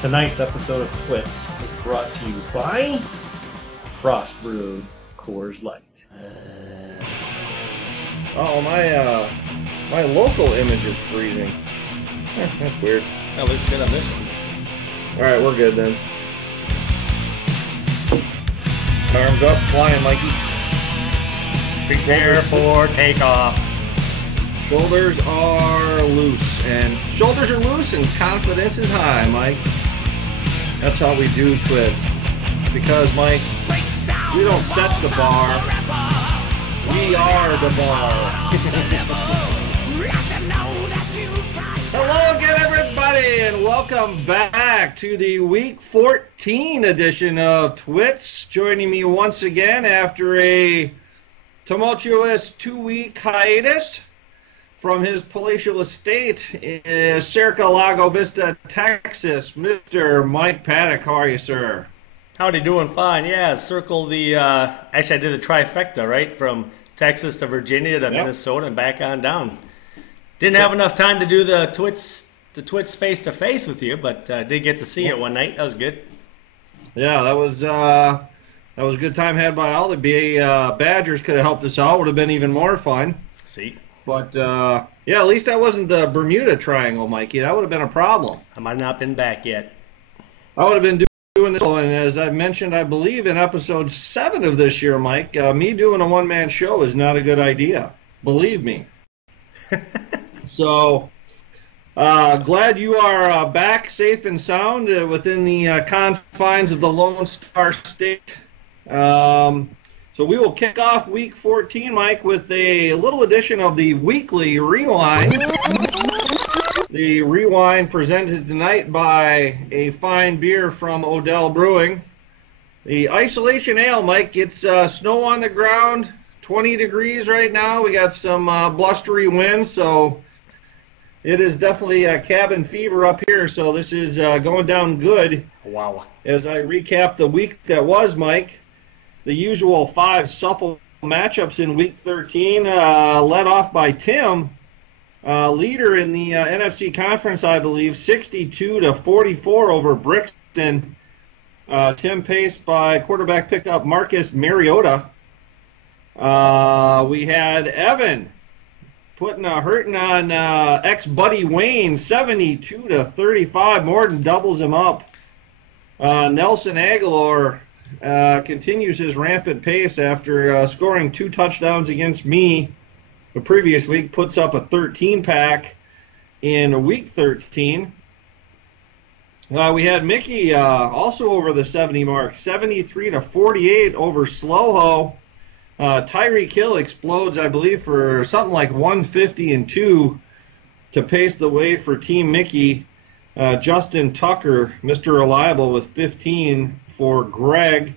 Tonight's episode of TWITS is brought to you by Frost Brewed Coors Light. Oh, my local image is freezing. That's weird. At least good on this one. Alright, we're good then. Arms up, flying, Mikey. Prepare for takeoff. Shoulders are loose, and confidence is high, Mike. That's how we do TWITS. Because, Mike, we don't set the bar. We are the bar. Hello again, everybody, and welcome back to the Week 14 edition of TWITS. Joining me once again after a tumultuous 2-week hiatus from his palatial estate in Cerca Lago Vista, Texas, Mr. Mike Paddock. How are you, sir? Howdy, doing fine. Yeah, circle the, actually I did a trifecta, right? From Texas to Virginia to Minnesota and back on down. Didn't have enough time to do the TWITS face-to-face with you, but did get to see it one night. That was good. Yeah, that was a good time had by all. The Badgers could have helped us out. Would have been even more fun. See? But, yeah, at least I wasn't the Bermuda Triangle, Mikey. That would have been a problem. I might not been back yet. I would have been doing this, and as I mentioned, I believe, in episode 7 of this year, Mike, me doing a one-man show is not a good idea. Believe me. So, glad you are back safe and sound within the confines of the Lone Star State. So we will kick off Week 14, Mike, with a little edition of the Weekly Rewind. The Rewind presented tonight by a fine beer from Odell Brewing. The Isolation Ale, Mike, it's snow on the ground, 20 degrees right now. We got some blustery winds, so it is definitely a cabin fever up here. So this is going down good. Wow. As I recap the week that was, Mike, the usual 5 supple matchups in Week 13, led off by Tim, leader in the NFC Conference, I believe, 62-44 over Brixton. Tim paced by quarterback pickup Marcus Mariota. We had Evan putting a hurting on ex-buddy Wayne, 72-35. More than doubles him up. Nelson Aguilar continues his rampant pace after scoring 2 touchdowns against me the previous week, puts up a 13-pack in Week 13. We had Mickey also over the 70 mark, 73-48 over Sloho. Tyreek Hill explodes, I believe, for something like 150-2 to pace the way for Team Mickey. Justin Tucker, Mr. Reliable, with 15 for Greg.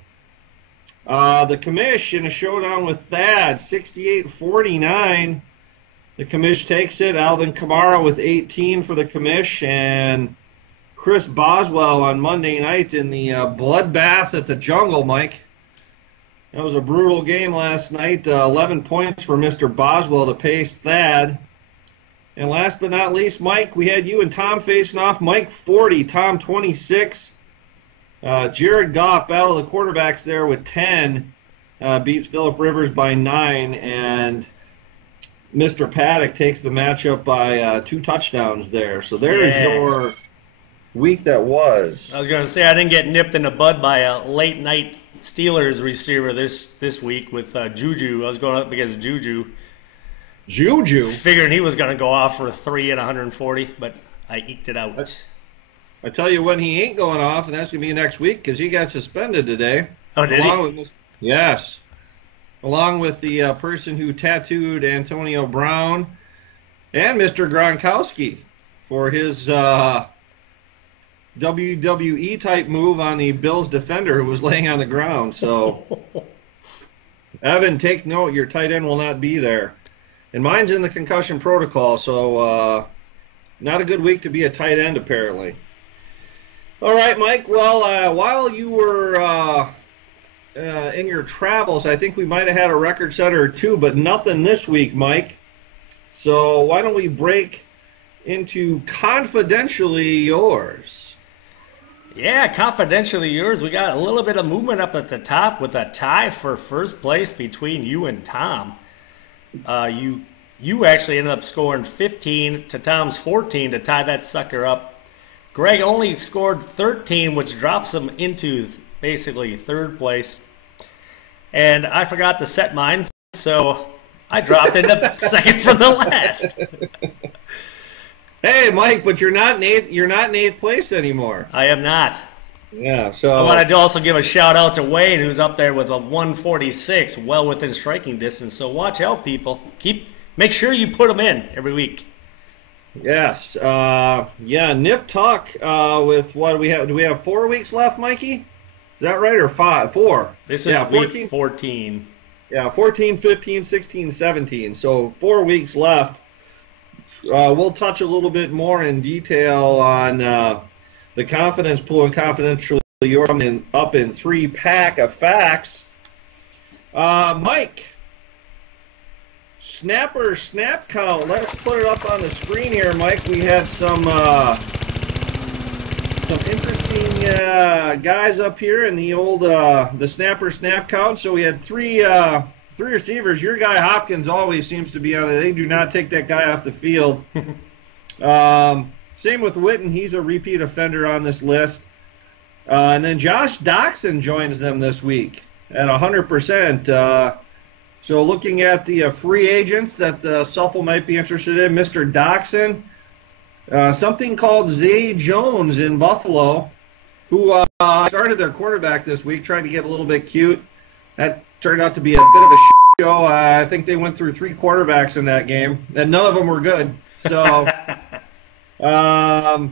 The commish in a showdown with Thad, 68-49. The commish takes it. Alvin Kamara with 18 for the commish. And Chris Boswell on Monday night in the bloodbath at the Jungle, Mike. That was a brutal game last night. 11 points for Mr. Boswell to pace Thad. And last but not least, Mike, we had you and Tom facing off. Mike 40, Tom 26. Jared Goff, battle of the quarterbacks there with 10, beats Phillip Rivers by 9, and Mr. Paddock takes the matchup by 2 touchdowns there. So there's your week that was. I was going to say I didn't get nipped in the bud by a late-night Steelers receiver this week with Juju. I was going up against Juju. Figuring he was going to go off for 3 and 140, but I eked it out. I tell you when he ain't going off, and that's going to be next week because he got suspended today. Oh, did he? Yes. Along with the person who tattooed Antonio Brown and Mr. Gronkowski for his WWE-type move on the Bills defender who was laying on the ground. So, Evan, take note, your tight end will not be there. And mine's in the concussion protocol, so not a good week to be a tight end, apparently. All right, Mike. Well, while you were in your travels, I think we might have had a record setter or 2, but nothing this week, Mike. So why don't we break into Confidentially Yours? Yeah, confidentially yours. We got a little bit of movement up at the top with a tie for first place between you and Tom. You actually ended up scoring 15 to Tom's 14 to tie that sucker up. Greg only scored 13, which drops him into basically third place. And I forgot to set mine, so I dropped into second from the last. Hey, Mike, but you're not in eighth place anymore. I am not. Yeah, so I want to also give a shout out to Wayne, who's up there with a 146, well within striking distance. So watch out, people. Make sure you put them in every week. Yes. Yeah, Nip Tuck with what do we have? Do we have 4 weeks left, Mikey? Is that right, or 4? This is week 14. Yeah, 14, 15, 16, 17. So 4 weeks left. We'll touch a little bit more in detail on the confidence pool and confidentially you're up in 3-pack of facts. Mike, snapper snap count. Let's put it up on the screen here, Mike. We had some interesting guys up here in the old the snapper snap count. So we had three receivers. Your guy Hopkins always seems to be on it. They do not take that guy off the field. Same with Witten. He's a repeat offender on this list. And then Josh Doxson joins them this week at 100%. So looking at the free agents that Suffle might be interested in, Mr. Doxson, something called Zay Jones in Buffalo, who started their quarterback this week, trying to get a little bit cute. That turned out to be a bit of a show. I think they went through 3 quarterbacks in that game, and none of them were good. So, and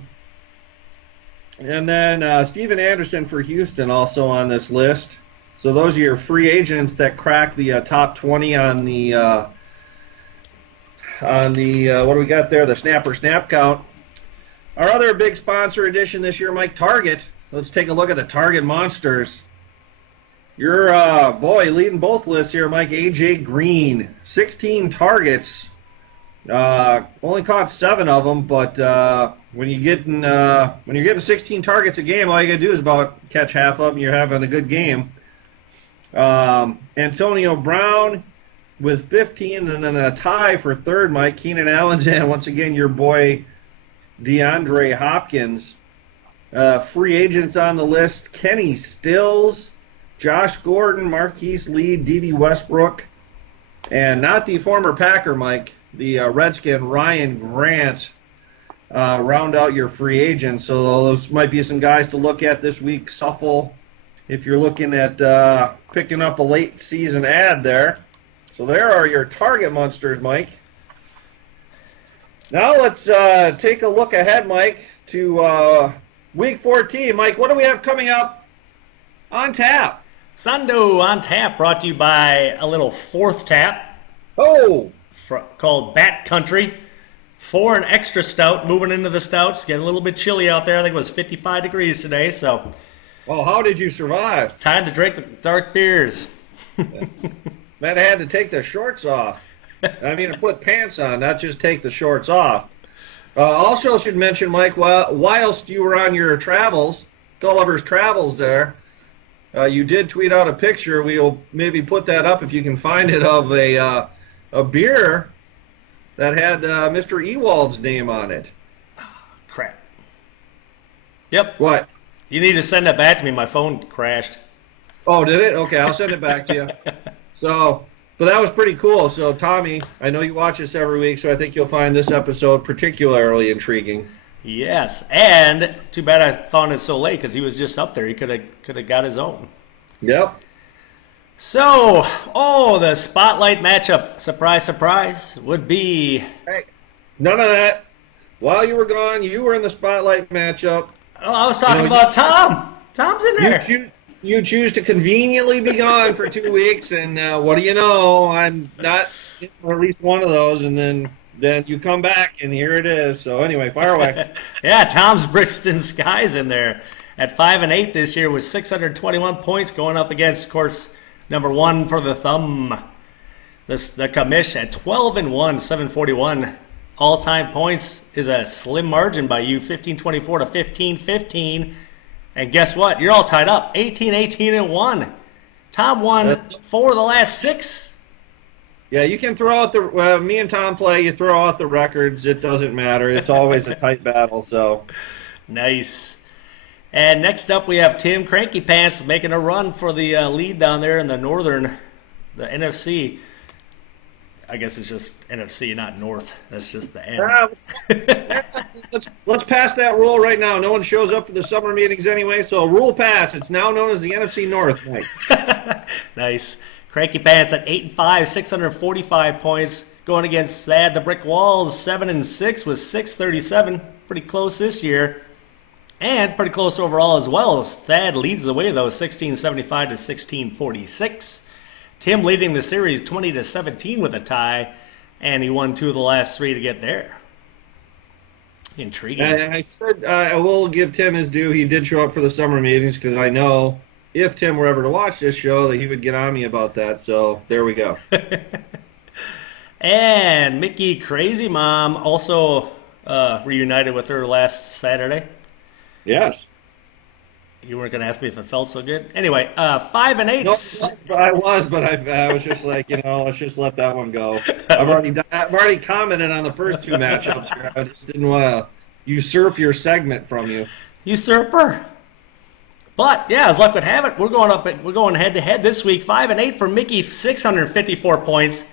then Steven Anderson for Houston also on this list. So those are your free agents that crack the top 20 on the what do we got there? The snapper snap count. Our other big sponsor addition this year, Mike, Target. Let's take a look at the Target Monsters. Your boy leading both lists here, Mike, AJ Green, 16 targets. Only caught 7 of them, but when you're getting 16 targets a game, all you gotta do is about catch half of them. You're having a good game. Antonio Brown with 15, and then a tie for third, Mike, Keenan Allen's in. Once again, your boy DeAndre Hopkins. Free agents on the list: Kenny Stills, Josh Gordon, Marquise Lee, Dede Westbrook, and not the former Packer, Mike, the Redskin Ryan Grant. Round out your free agents. So those might be some guys to look at this week. Suffle, if you're looking at picking up a late season ad there. So there are your Target Monsters, Mike. Now let's take a look ahead, Mike, to week 14. Mike, what do we have coming up on tap? Sondo on tap, brought to you by a little fourth tap. Oh! Called Bat Country. 4 and extra stout, moving into the stouts. Getting a little bit chilly out there. I think it was 55 degrees today, so. Well, how did you survive? Time to drink the dark beers. Man, I had to take the shorts off. I mean, to put pants on, not just take the shorts off. Also should mention, Mike, whilst you were on your travels, Gulliver's Travels there, you did tweet out a picture. We'll maybe put that up if you can find it, of a beer that had Mr. Ewald's name on it. Crap. Yep. What? You need to send that back to me. My phone crashed. Oh, did it? Okay, I'll send it back to you. So, but that was pretty cool. So, Tommy, I know you watch this every week, so I think you'll find this episode particularly intriguing. Yes, and too bad I found it so late because he was just up there. He could have got his own. Yep. So, the spotlight matchup, surprise, surprise, would be... Hey, none of that. While you were gone, you were in the spotlight matchup. Oh, I was talking about Tom. Tom's in there. You choose to conveniently be gone for 2 weeks, and what do you know? I'm not, or at least one of those, and then you come back, and here it is. So anyway, fire away. Yeah, Tom's Brixton Skies in there at 5 and 8 this year with 621 points, going up against, of course, number 1 for the thumb, the commish at 12 and 1, 741 all-time points is a slim margin by you, 1524 to 1515. And guess what? You're all tied up. 18, 18, and 1. Tom won 4 of the last 6. Yeah, you can throw out the me and Tom play. You throw out the records. It doesn't matter. It's always a tight battle. So nice. And next up, we have Tim Cranky Pants making a run for the lead down there in the the NFC. I guess it's just NFC, not North. That's just the end. Let's pass that rule right now. No one shows up for the summer meetings anyway, so rule pass. It's now known as the NFC North. Nice. Cranky Pants at 8-5, 645 points. Going against Thad the Brick Walls, 7-6 with 637. Pretty close this year. And pretty close overall as well, as Thad leads the way, though, 1675 to 1646. Tim leading the series 20-17 with a tie, and he won 2 of the last 3 to get there. Intriguing. And I said I will give Tim his due. He did show up for the summer meetings because I know if Tim were ever to watch this show that he would get on me about that. So there we go. And Mickey Crazy Mom also reunited with her last Saturday. Yes. You weren't going to ask me if it felt so good. Anyway, 5 and 8. No, I was, but I was just like, let's just let that one go. I've already commented on the first 2 matchups here. I just didn't want to usurp your segment from you. Usurper. But yeah, as luck would have it, we're going head to head this week. 5 and 8 for Mickey, 654 points.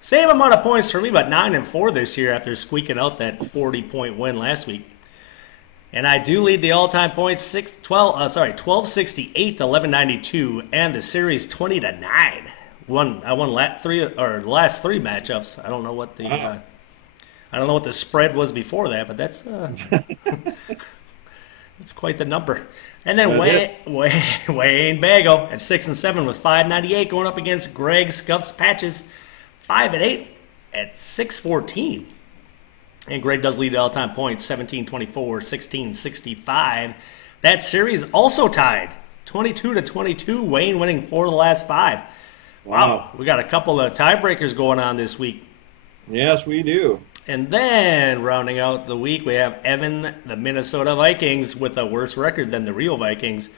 Same amount of points for me, but 9 and 4 this year after squeaking out that 40-point win last week. And I do lead the all-time points 1268 to 1192, and the series 20-9. I won the last 3 matchups. I don't know what the spread was before that, but that's that's quite the number. And then Wayne Bago at 6 and 7 with 598, going up against Greg Scuffs Patches 5 and 8 at 614. And Greg does lead the all-time points, 1724, 1665. That series also tied, 22-22. Wayne winning 4 of the last 5. Wow, we got a couple of tiebreakers going on this week. Yes, we do. And then rounding out the week, we have Evan, the Minnesota Vikings, with a worse record than the real Vikings.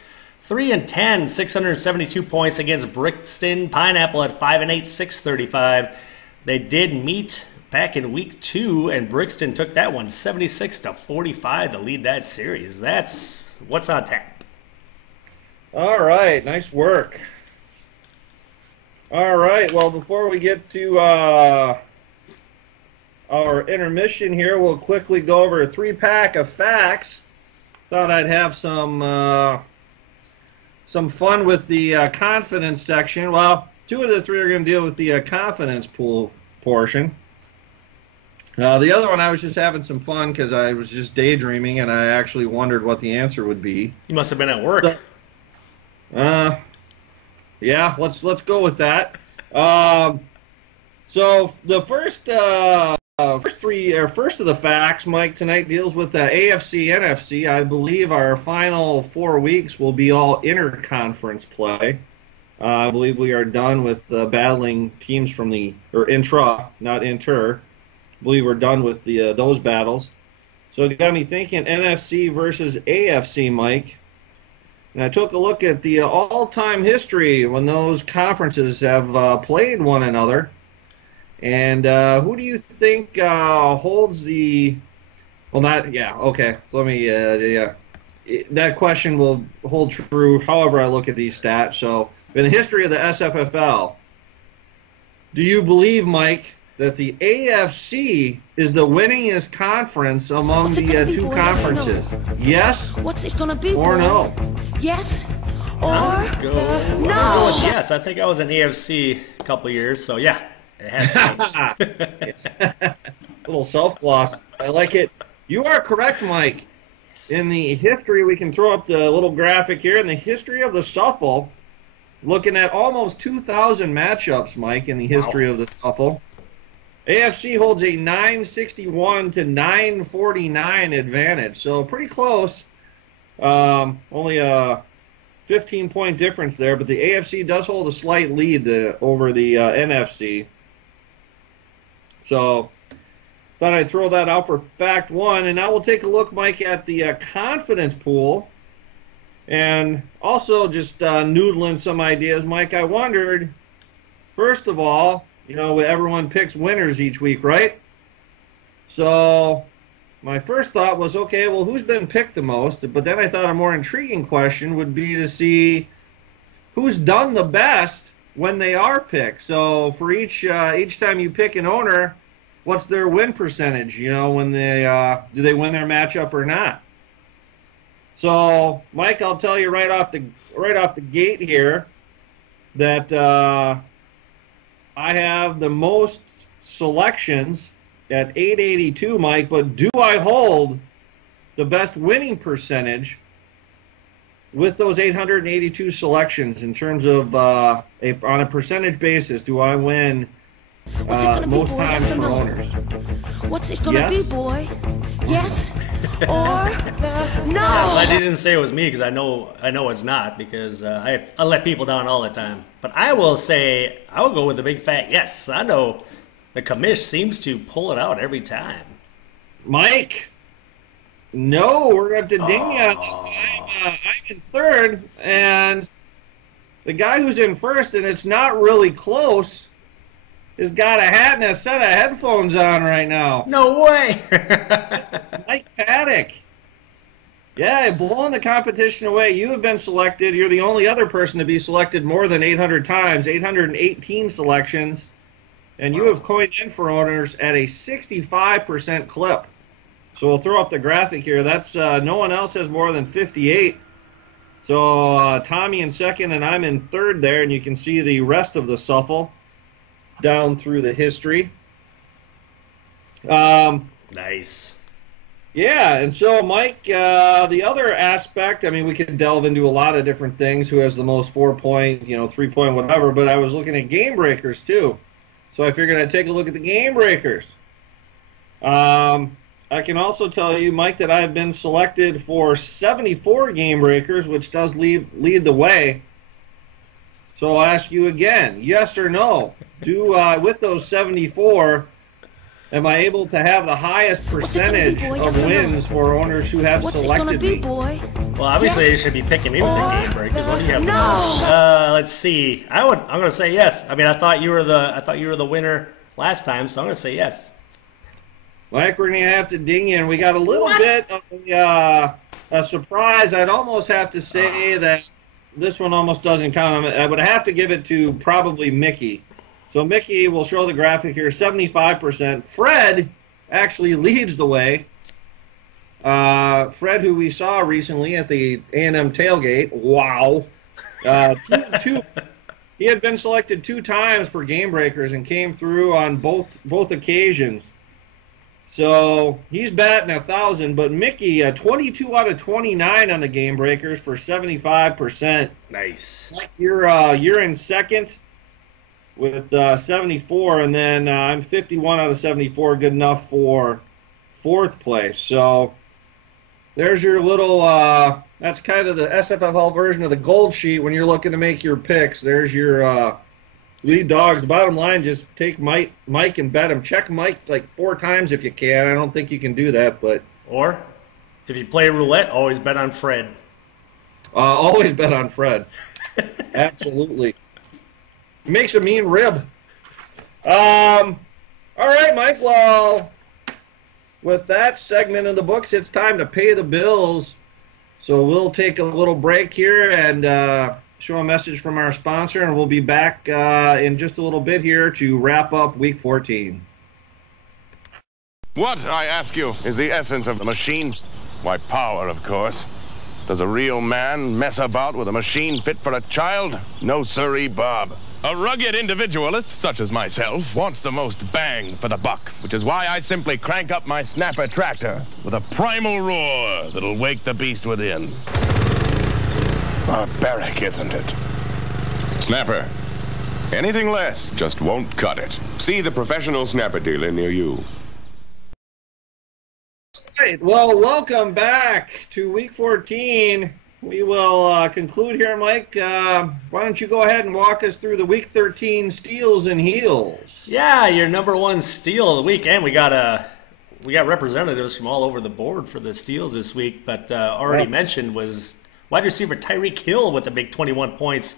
3 and 10, 672 points against Brixton Pineapple at 5 and 8, 635. They did meet back in week 2, and Brixton took that one 76-45 to lead that series. That's what's on tap. All right, nice work. All right, well, before we get to our intermission here, we'll quickly go over a 3-pack of facts. Thought I'd have some fun with the confidence section. Well, 2 of the 3 are going to deal with the confidence pool portion. The other one, I was just having some fun because I was just daydreaming, and I actually wondered what the answer would be. You must have been at work. Yeah, let's go with that. So the first of the facts, Mike, tonight deals with the AFC, NFC. I believe our final 4 weeks will be all inter-conference play. I believe we are done with battling teams from intra, not inter. I believe we're done with those battles. So it got me thinking NFC versus AFC, Mike. And I took a look at the all-time history when those conferences have played one another. And who do you think holds the... Well, not... Yeah, okay. So let me... that question will hold true however I look at these stats. So, in the history of the SFFL, do you believe, Mike, that the AFC is the winningest conference among the 2 conferences? Yes? What's it gonna be, or no? Yes or no? Yes, I think I was in AFC a couple years, so yeah, it has changed. Little self-gloss. I like it. You are correct, Mike. In the history, we can throw up the little graphic here. In the history of the Shuffle, looking at almost 2,000 matchups, Mike, in the history of the Shuffle, AFC holds a 961 to 949 advantage, so pretty close. Only a 15-point difference there, but the AFC does hold a slight lead over the NFC. So thought I'd throw that out for fact 1, and now we'll take a look, Mike, at the confidence pool. And also just noodling some ideas, Mike. I wondered, first of all, everyone picks winners each week, right? So my first thought was, okay, well, who's been picked the most? But then I thought a more intriguing question would be to see who's done the best when they are picked. So for each time you pick an owner, what's their win percentage? When they do they win their matchup or not? So, Mike, I'll tell you right off the gate here that I have the most selections at 882, Mike. But do I hold the best winning percentage with those 882 selections in terms of on a percentage basis? Do I win What's it gonna be, most boy? times Yes or for no? owners? What's it gonna Yes. be, boy? Yes or I'm no? glad you didn't say it was me because I know it's not because I let people down all the time. But I will say I will go with the big fat yes. I know the commish seems to pull it out every time. Mike, no, we're going to have to ding you. I'm in third, and the guy who's in first, and it's not really close, has got a hat and a set of headphones on right now. No way. Mike Paddock. Yeah, blowing the competition away. You have been selected. You're the only other person to be selected more than 800 times, 818 selections, and you have coined in for owners at a 65% clip. So we'll throw up the graphic here. That's no one else has more than 58. So Tommy in second, and I'm in third there, and you can see the rest of the shuffle down through the history. Nice. Yeah, and so, Mike, the other aspect, I mean, we could delve into a lot of different things, who has the most 4-point, 3-point, whatever, but I was looking at game breakers, too. So I figured I'd take a look at the game breakers. I can also tell you, Mike, that I've been selected for 74 game breakers, which does lead the way. So I'll ask you again, yes or no? With those 74, am I able to have the highest percentage boy? of Yes or no? wins for owners who have What's it selected gonna be, me? boy? Well, obviously Yes you should be picking me with the game breakers. What do you have? No. Let's see. I'm going to say yes. I mean, I thought you were the winner last time, so I'm going to say yes. Mike, we're going to have to ding you, and we got a little bit of a surprise. I'd almost have to say that this one almost doesn't count. I would have to give it to probably Mickey. So Mickey will show the graphic here, 75%. Fred actually leads the way. Fred, who we saw recently at the A&M tailgate. Wow. He had been selected 2 times for game breakers and came through on both occasions. So he's batting 1,000, but Mickey, 22 out of 29 on the game breakers for 75%. Nice. You're in second with 74, and then I'm 51 out of 74, good enough for fourth place. So there's your little, that's kind of the SFFL version of the gold sheet when you're looking to make your picks. There's your lead dogs. Bottom line, just take Mike and bet him. Check Mike like 4 times if you can. I don't think you can do that, but Or if you play roulette, always bet on Fred. always bet on Fred. Absolutely. Makes a mean rib. All right, Mike. Well, with that segment of the books, it's time to pay the bills. So we'll take a little break here and show a message from our sponsor, and we'll be back in just a little bit here to wrap up Week 14. What, I ask you, is the essence of the machine? Why, power, of course. Does a real man mess about with a machine fit for a child? No siree, Bob. A rugged individualist, such as myself, wants the most bang for the buck, which is why I simply crank up my snapper tractor with a primal roar that'll wake the beast within. Barbaric, isn't it? Snapper. Anything less just won't cut it. See the professional snapper dealer near you. All right, well, welcome back to Week 14. We will conclude here, Mike. Why don't you go ahead and walk us through the Week 13 steals and heels? Yeah, your number 1 steal of the week, and we got representatives from all over the board for the steals this week. But already mentioned was Wide receiver Tyreek Hill with a big 21 points.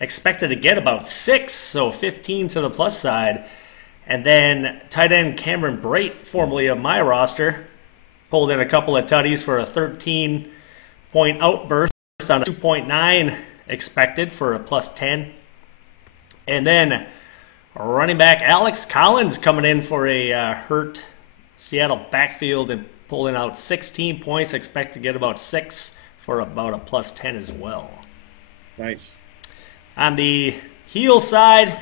Expected to get about 6, so 15 to the plus side. And then tight end Cameron Brate, formerly of my roster, pulled in a couple of tutties for a 13-point outburst on a 2.9 expected for a plus 10. And then running back Alex Collins coming in for a hurt Seattle backfield and pulling out 16 points. Expect to get about 6 for about a plus 10 as well. Nice. On the heel side, a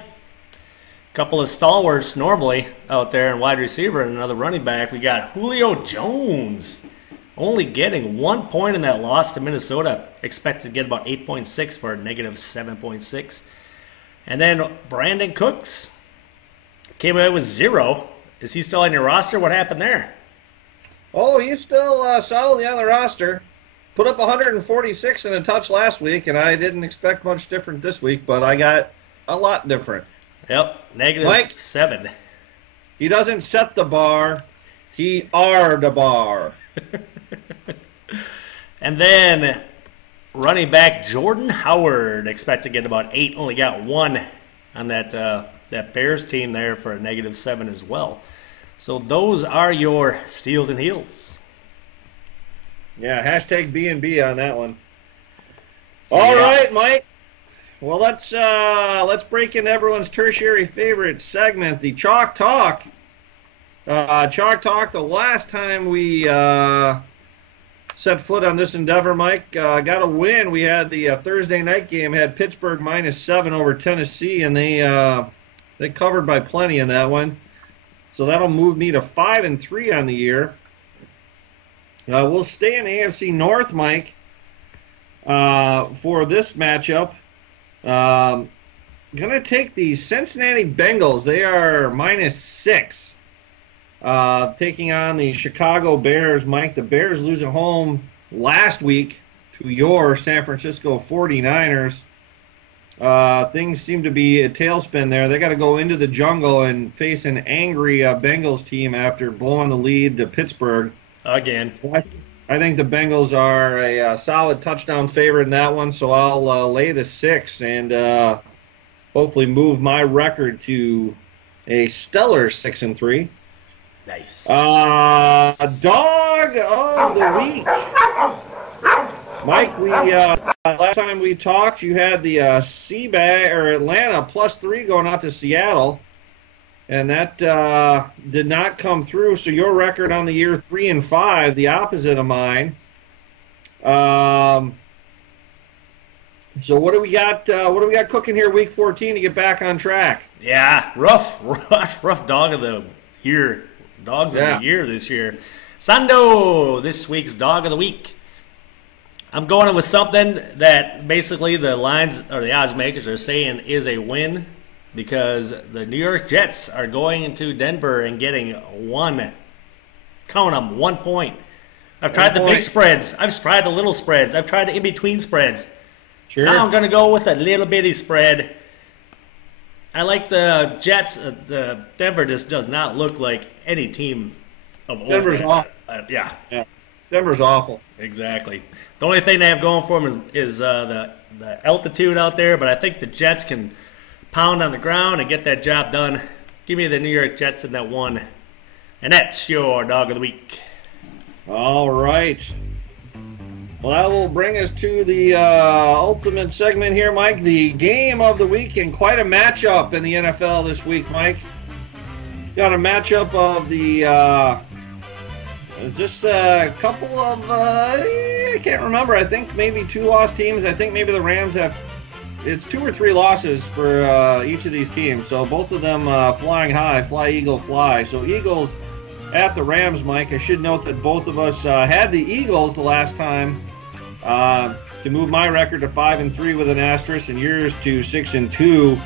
couple of stalwarts normally out there and wide receiver and another running back. We got Julio Jones only getting 1 point in that loss to Minnesota. Expected to get about 8.6 for a negative 7.6. And then Brandon Cooks came away with 0. Is he still on your roster? What happened there? Oh, he's still solidly on the roster. Put up 146 in a touch last week, and I didn't expect much different this week, but I got a lot different. Yep, negative Mike, 7. He doesn't set the bar. He are the bar. And then running back Jordan Howard, expect to get about 8. Only got 1 on that Bears team there for a negative 7 as well. So those are your steals and heels. Yeah, hashtag B&B on that one. All right, Mike. Well, let's break into everyone's tertiary favorite segment, the Chalk Talk. Chalk Talk, the last time we set foot on this endeavor, Mike, got a win. We had the Thursday night game, had Pittsburgh -7 over Tennessee, and they covered by plenty in that one. So that'll move me to 5-3 on the year. We'll stay in AFC North, Mike, for this matchup. Going to take the Cincinnati Bengals. They are -6, taking on the Chicago Bears. Mike, the Bears lose at home last week to your San Francisco 49ers. Things seem to be a tailspin there. They got to go into the jungle and face an angry Bengals team after blowing the lead to Pittsburgh. Again. I think the Bengals are a solid touchdown favorite in that one, so I'll lay the 6 and hopefully move my record to a stellar 6-3. Nice. Dog of the week. Mike, last time we talked, you had the Atlanta +3 going out to Seattle. And that did not come through. So your record on the year 3-5, the opposite of mine. So what do we got? What do we got cooking here, week 14, to get back on track? Yeah, rough dog of the year. Dogs of the year this year. Sondo, this week's dog of the week. I'm going with something that basically the lines or the odds makers are saying is a win. Because the New York Jets are going into Denver and getting 1 point. I've tried the big spreads. I've tried the little spreads. I've tried the in-between spreads. Sure. Now I'm going to go with a little bitty spread. I like the Jets. The Denver just does not look like any team of Denver's awful. Yeah. Denver's awful. Exactly. The only thing they have going for them is the altitude out there, but I think the Jets can pound on the ground and get that job done. Give me the New York Jets in that 1. And that's your dog of the week. All right. Well, that will bring us to the ultimate segment here, Mike. The game of the week, and quite a matchup in the NFL this week, Mike. Got a matchup of the is this a couple of I can't remember. I think maybe 2 lost teams. I think maybe the Rams have it's 2 or 3 losses for each of these teams. So both of them flying high, fly, Eagle, fly. So Eagles at the Rams, Mike. I should note that both of us had the Eagles the last time to move my record to 5-3 with an asterisk and yours to 6-2.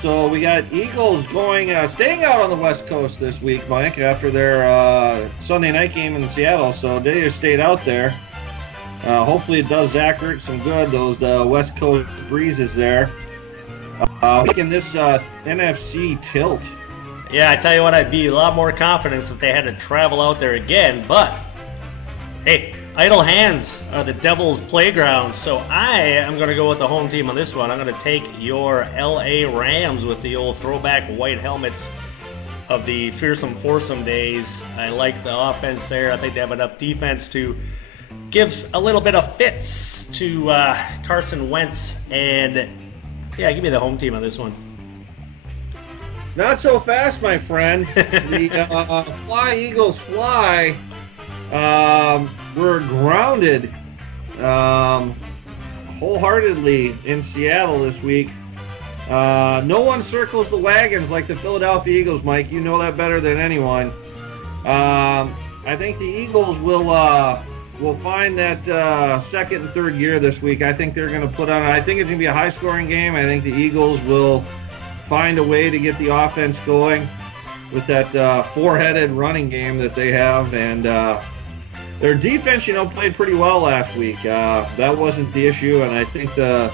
So we got Eagles going, staying out on the West Coast this week, Mike, after their Sunday night game in Seattle. So they just stayed out there. Hopefully it does Zach Ertz some good, those West Coast breezes there. Making this NFC tilt. Yeah, I tell you what, I'd be a lot more confident if they had to travel out there again. But, hey, Idle hands are the devil's playground, so I am going to go with the home team on this one. I'm going to take your LA Rams with the old throwback white helmets of the fearsome foursome days. I like the offense there. I think they have enough defense to give a little bit of fits to Carson Wentz, and yeah, give me the home team on this one. Not so fast, my friend. The Fly Eagles Fly were grounded wholeheartedly in Seattle this week. No one circles the wagons like the Philadelphia Eagles, Mike. You know that better than anyone. I think the Eagles will find that second and third gear this week. I think they're going to put on. I think it's going to be a high-scoring game. I think the Eagles will find a way to get the offense going with that four-headed running game that they have, and their defense, played pretty well last week. That wasn't the issue, and I think the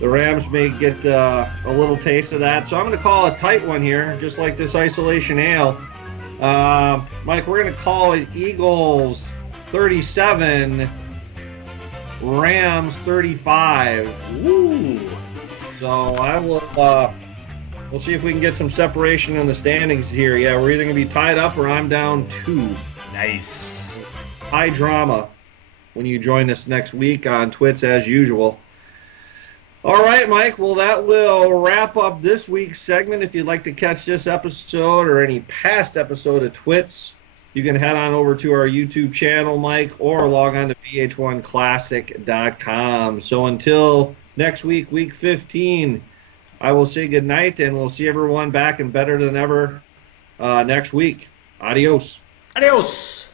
Rams may get a little taste of that. So I'm going to call a tight one here, just like this isolation ale. Mike, we're going to call it Eagles 37, Rams 35. Woo! So I will. We'll see if we can get some separation in the standings here. Yeah, we're either going to be tied up or I'm down 2. Nice. High drama when you join us next week on TWITS as usual. All right, Mike. Well, that will wrap up this week's segment. If you'd like to catch this episode or any past episode of TWITS, you can head on over to our YouTube channel, Mike, or log on to vh1classic.com. So until next week, week 15, I will say good night, and we'll see everyone back and better than ever next week. Adios. Adios.